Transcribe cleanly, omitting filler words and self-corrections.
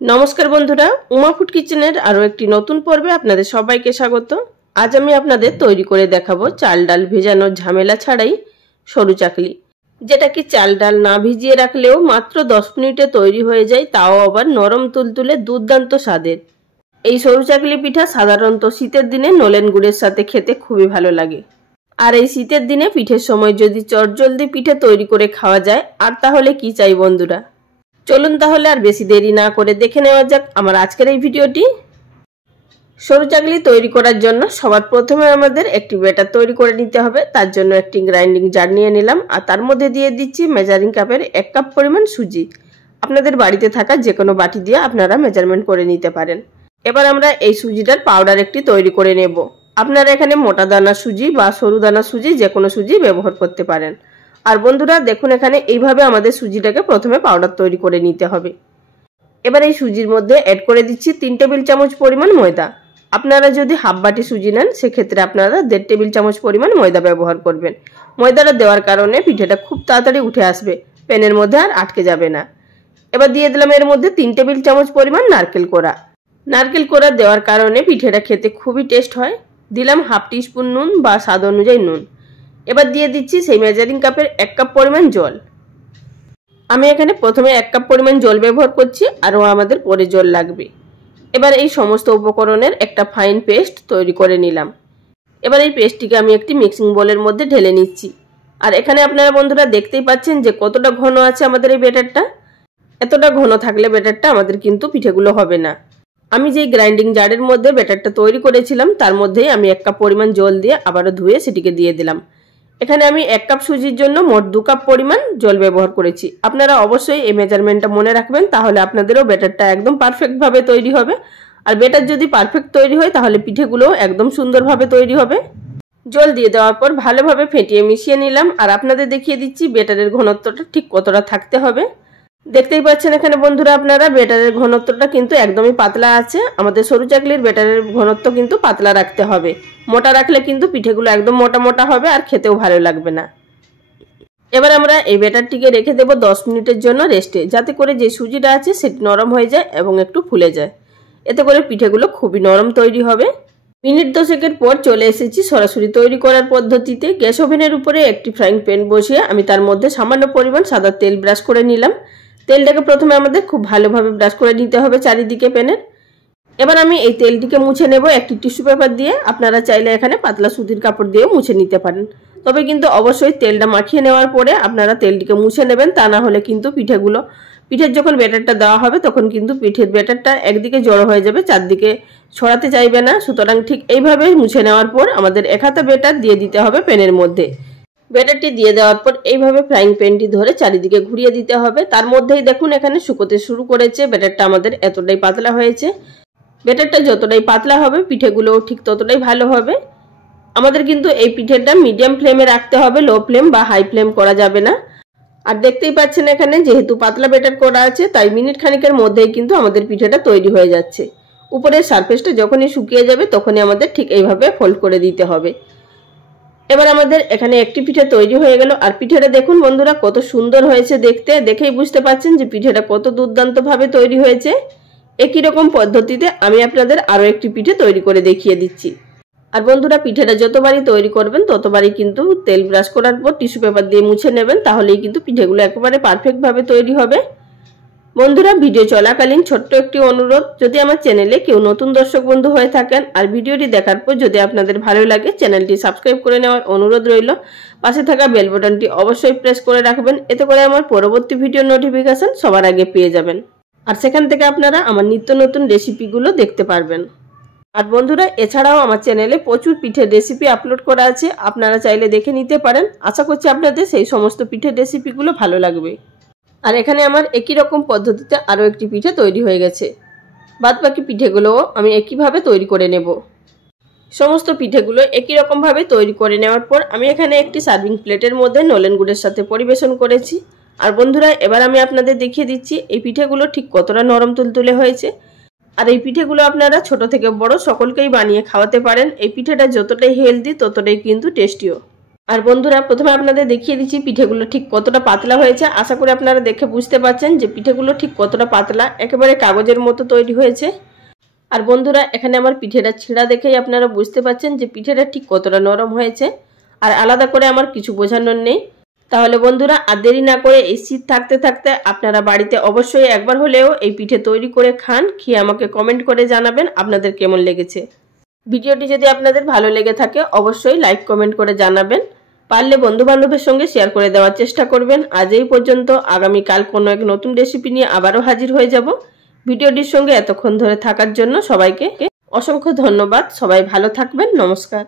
नमस्कार बंधुरा उमा फूड किचेनेर आरो एकटी नतून पर्वे आपनादेर सबाइके स्वागत। आज आमी आपनादेर तैरी करे देखाबो चाल डाल भेजानोर झमेला छाड़ाई सरू चाकली, जेटा कि चाल डाल ना भिजिए राखलेও मात्र 10 मिनिटे तैरी हये जाय, ताओ आबार नरम तुलतुले दुर्दान्त स्वादेर। এই সরু চাকলি পিঠা সাধারণত শীতের দিনে নলেন গুড়ের সাথে খেতে খুবই ভালো লাগে। আর এই শীতের দিনে পিঠের সময় যদি চটজলদি পিঠে তৈরি করে খাওয়া যায় আর তাহলে কি চাই বন্ধুরা। চলুন তাহলে আর বেশি দেরি না করে দেখে নেওয়া যাক আমার আজকের এই ভিডিওটি। সরু চাকলি তৈরি করার জন্য সবার প্রথমে আমাদের একটি ব্যাটার তৈরি করে নিতে হবে। তার জন্য একটি গ্রাইন্ডিং জার নিয়ে নিলাম আর তার মধ্যে দিয়ে দিচ্ছি মেজারিং কাপের 1 কাপ পরিমাণ সুজি। আপনাদের বাড়িতে থাকা যে কোনো বাটি দিয়ে আপনারা মেজারমেন্ট করে নিতে পারেন। এবার আমরা এই সুজিটার পাউডার একটি তৈরি করে নেব। আপনারা এখানে মোটা দানা সুজি বা সরু দানা সুজি যে কোনো সুজি ব্যবহার করতে পারেন। আর বন্ধুরা দেখুন এখানে এইভাবে আমাদের সুজিটাকে প্রথমে পাউডার তৈরি করে নিতে হবে। এবার এই সুজির মধ্যে অ্যাড করে দিচ্ছি 3 টেবিল চামচ পরিমাণ ময়দা। আপনারা যদি হাফ বাটি সুজি নেন সেক্ষেত্রে আপনারা 1.5 টেবিল চামচ পরিমাণ ময়দা ব্যবহার করবেন। ময়দাটা দেওয়ার কারণে পিঠাটা খুব তাড়াতাড়ি উঠে আসবে, প্যানের মধ্যে আর আটকে যাবে না। এবার দিয়ে দিলাম এর মধ্যে 3 টেবিল চামচ পরিমাণ নারকেল কোড়া। নারকেল কোড়া দেওয়ার কারণে পিঠাটা খেতে খুবই টেস্ট হয়। দিলাম হাফ টিস্পুন নুন বা স্বাদ অনুযায়ী নুন। এবার দিয়ে দিচ্ছি সেই মেজারিং কাপের 1 কাপ পরিমাণ জল। আমি এখানে প্রথমে 1 কাপ পরিমাণ জল ব্যবহার করছি, আরও আমাদের পরে জল লাগবে। এবার এই সমস্ত উপকরণের একটা ফাইন পেস্ট তৈরি করে নিলাম। এবার এই পেস্টটিকে আমি একটি মিক্সিং বোলের মধ্যে ঢেলে নিচ্ছি। আর এখানে আপনারা বন্ধুরা দেখতেই পাচ্ছেন যে কতটা ঘন আছে আমাদের এই ব্যাটারটা। এতটা ঘন থাকলে ব্যাটারটা আমাদের কিন্তু পিঠেগুলো হবে না। আমি যেই গ্রাইন্ডিং জারের মধ্যে ব্যাটারটা তৈরি করেছিলাম তার মধ্যেই আমি 1 কাপ পরিমাণ জল দিয়ে আবারও ধুয়ে সেটিকে দিয়ে দিলাম। এখানে আমি 1 কাপ সুজির জন্য মোট 2 কাপ পরিমাণ জল ব্যবহার করেছি। আপনারা অবশ্যই এই মেজারমেন্টটা মনে রাখবেন, তাহলে আপনাদেরও ব্যাটারটা একদম পারফেক্টভাবে তৈরি হবে। আর ব্যাটার যদি পারফেক্ট তৈরি হয় তাহলে পিঠেগুলোও একদম সুন্দরভাবে তৈরি হবে। জল দিয়ে দেওয়ার পর ভালোভাবে ফেটিয়ে মিশিয়ে নিলাম। আর আপনাদের দেখিয়ে দিচ্ছি ব্যাটারের ঘনত্বটা ঠিক কতটা থাকতে হবে। দেখতেই পাচ্ছেন এখানে বন্ধুরা আপনারা ব্যাটারের ঘনত্বটা কিন্তু একদমই পাতলা আছে। আমাদের সরু চাকলির ব্যাটারের ঘনত্ব কিন্তু পাতলা রাখতে হবে। মোটা রাখলে কিন্তু পিঠেগুলো একদম মোটা মোটা হবে আর খেতেও ভালো লাগবে না। এবার আমরা এই ব্যাটারটিকে রেখে দেব 10 মিনিটের জন্য রেস্টে, যাতে করে যে সুজিটা আছে সেটি নরম হয়ে যায় এবং একটু ফুলে যায়। এতে করে পিঠেগুলো খুবই নরম তৈরি হবে। মিনিট 10 পর চলে এসেছি সরাসরি তৈরি করার পদ্ধতিতে। গ্যাস ওভেনের উপরে একটি ফ্রাইং প্যান বসিয়ে আমি তার মধ্যে সামান্য পরিমাণ সাদা তেল ব্রাশ করে নিলাম। তেলটাকে প্রথমে আমাদের খুব ভালোভাবে ব্রাশ করে নিতে হবে চারিদিকে প্যানের। এবার আমি এই তেলটিকে মুছে নেব একটি টিস্যু পেপার দিয়ে। আপনারা চাইলে এখানে পাতলা সুতির কাপড় দিয়েও মুছে নিতে পারেন, তবে কিন্তু অবশ্যই তেলটা মাখিয়ে নেওয়ার পরে আপনারা তেলটিকে মুছে নেবেন, তা না হলে কিন্তু পিঠের যখন ব্যাটারটা দেওয়া হবে তখন কিন্তু পিঠের ব্যাটারটা একদিকে জড়ো হয়ে যাবে, চারদিকে ছড়াতে চাইবে না। সুতরাং ঠিক এইভাবে মুছে নেওয়ার পর আমাদের 1 হাতা ব্যাটার দিয়ে দিতে হবে প্যানের মধ্যে। ব্যাটারটি দিয়ে দেওয়ার পর এইভাবে ফ্রাইং প্যানটি ধরে চারিদিকে ঘুরিয়ে দিতে হবে। তার মধ্যেই দেখুন এখানে শুকোতে শুরু করেছে। ব্যাটারটা আমাদের এতটাই পাতলা হয়েছে। ব্যাটারটা যতটাই পাতলা হবে পিঠেগুলোও ঠিক ততটাই ভালো হবে। আমাদের কিন্তু এই পিঠেটা মিডিয়াম ফ্লেমে রাখতে হবে, লো ফ্লেম বা হাই ফ্লেম করা যাবে না। আর দেখতেই পাচ্ছেন এখানে যেহেতু পাতলা ব্যাটার করা আছে তাই মিনিট খানিকের মধ্যেই কিন্তু আমাদের পিঠেটা তৈরি হয়ে যাচ্ছে। উপরের সারফেসটা যখনই শুকিয়ে যাবে তখনই আমাদের ঠিক এইভাবে ফোল্ড করে দিতে হবে। এবার আমাদের এখানে একটি পিঠে তৈরি হয়ে গেল। আর পিঠেটা দেখুন বন্ধুরা কত সুন্দর হয়েছে দেখতে। দেখেই বুঝতে পারছেন যে পিঠেটা কত দুর্দান্তভাবে তৈরি হয়েছে। একই রকম পদ্ধতিতে আমি আপনাদের আরও একটি পিঠে তৈরি করে দেখিয়ে দিচ্ছি। আর বন্ধুরা পিঠেটা যতবারই তৈরি করবেন ততবারই কিন্তু তেল ব্রাশ করার পর টিস্যু পেপার দিয়ে মুছে নেবেন, তাহলেই কিন্তু পিঠেগুলো একেবারে পারফেক্টভাবে তৈরি হবে। বন্ধুরা ভিডিও চলাকালীন ছোট্ট একটি অনুরোধ, যদি আমার চ্যানেলে কেউ নতুন দর্শক বন্ধু হয়ে থাকেন আর ভিডিওটি দেখার পর যদি আপনাদের ভালো লাগে চ্যানেলটি সাবস্ক্রাইব করে নেওয়ার অনুরোধ রইল। পাশে থাকা বেল বাটনটি অবশ্যই প্রেস করে রাখবেন, এতে করে আমার পরবর্তী ভিডিও নোটিফিকেশন সবার আগে পেয়ে যাবেন। আর সেখান থেকে আপনারা আমার নিত্য নতুন রেসিপিগুলো দেখতে পারবেন। আর বন্ধুরা এছাড়াও আমার চ্যানেলে প্রচুর পিঠের রেসিপি আপলোড করা আছে, আপনারা চাইলে দেখে নিতে পারেন। আশা করছি আপনাদের সেই সমস্ত পিঠের রেসিপিগুলো ভালো লাগবে। আর এখানে আমার একই রকম পদ্ধতিতে আরও একটি পিঠে তৈরি হয়ে গেছে। বাদবাকি পিঠেগুলোও আমি একইভাবে তৈরি করে নেব। সমস্ত পিঠেগুলো একই রকমভাবে তৈরি করে নেওয়ার পর আমি এখানে একটি সার্ভিং প্লেটের মধ্যে নলেন গুড়ের সাথে পরিবেশন করেছি। আর বন্ধুরা এবার আমি আপনাদের দেখিয়ে দিচ্ছি এই পিঠেগুলো ঠিক কতটা নরম তুলতুলে হয়েছে। আর এই পিঠেগুলো আপনারা ছোট থেকে বড় সকলকেই বানিয়ে খাওয়াতে পারেন। এই পিঠেটা যতটাই হেলদি ততটাই কিন্তু টেস্টিও। আর বন্ধুরা প্রথমে আপনাদের দেখিয়ে দিচ্ছি পিঠেগুলো ঠিক কতটা পাতলা হয়েছে। আশা করি আপনারা দেখে বুঝতে পারছেন যে পিঠেগুলো ঠিক কতটা পাতলা, একেবারে কাগজের মতো তৈরি হয়েছে। আর বন্ধুরা এখানে আমার পিঠেটা ছিঁড়া দেখেই আপনারা বুঝতে পারছেন যে পিঠেটা ঠিক কতটা নরম হয়েছে। আর আলাদা করে আমার কিছু বোঝানোর নেই। তাহলে বন্ধুরা আর দেরি না করে এই শীত থাকতে থাকতে আপনারা বাড়িতে অবশ্যই একবার হলেও এই পিঠে তৈরি করে খান, খেয়ে আমাকে কমেন্ট করে জানাবেন আপনাদের কেমন লেগেছে। ভিডিওটি যদি আপনাদের ভালো লেগে থাকে অবশ্যই লাইক কমেন্ট করে জানাবেন, পারলে বন্ধু বান্ধবের সঙ্গে শেয়ার করে দেওয়ার চেষ্টা করবেন। আজ এই পর্যন্ত, আগামীকাল কোনো এক নতুন রেসিপি নিয়ে আবারও হাজির হয়ে যাব। ভিডিওটির সঙ্গে এতক্ষণ ধরে থাকার জন্য সবাইকে অসংখ্য ধন্যবাদ। সবাই ভালো থাকবেন। নমস্কার।